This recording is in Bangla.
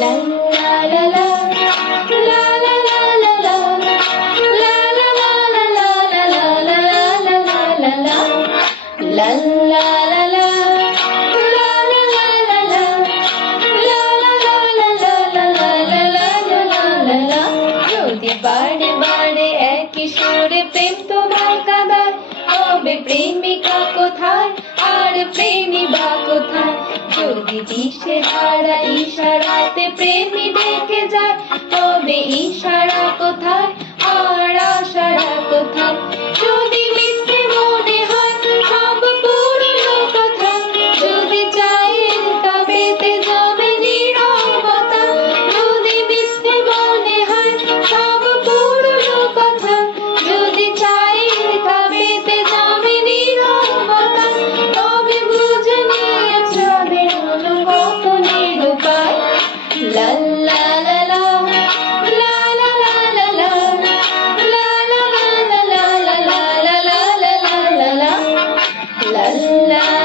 La la la la, la la la la la, la la la la la la la la la la la la, la la la la, la la la la la, la la la la la la la la la la। যদি বারে বারে একই সুরে প্রেম তোমার কাঁদায়, তবে প্রেমিকা কোথায় আর প্রেমী বা কোথায়? যদি দিশেহারা ইশারাতে প্রেমী ডেকে যায়, তবে ইশারা কোথায় আর আশারা কোথায়? যদি মিথ্যে মনে হয় সব পুরনো কথা, যদি চায়ের কাপেতে জমে নীরবতা, যদি মিথ্যে মনে হয় সব পুরনো কথা, যদি চায়ের কাপেতে জমে নীরবতা, তবে বুঝে নিয়ে চাঁদের অনুগত নিরুপায়। লা লা লা লা, লা লা লা লা লা, লা লা লা লা লা লা লা লা লা লা লা, লা লা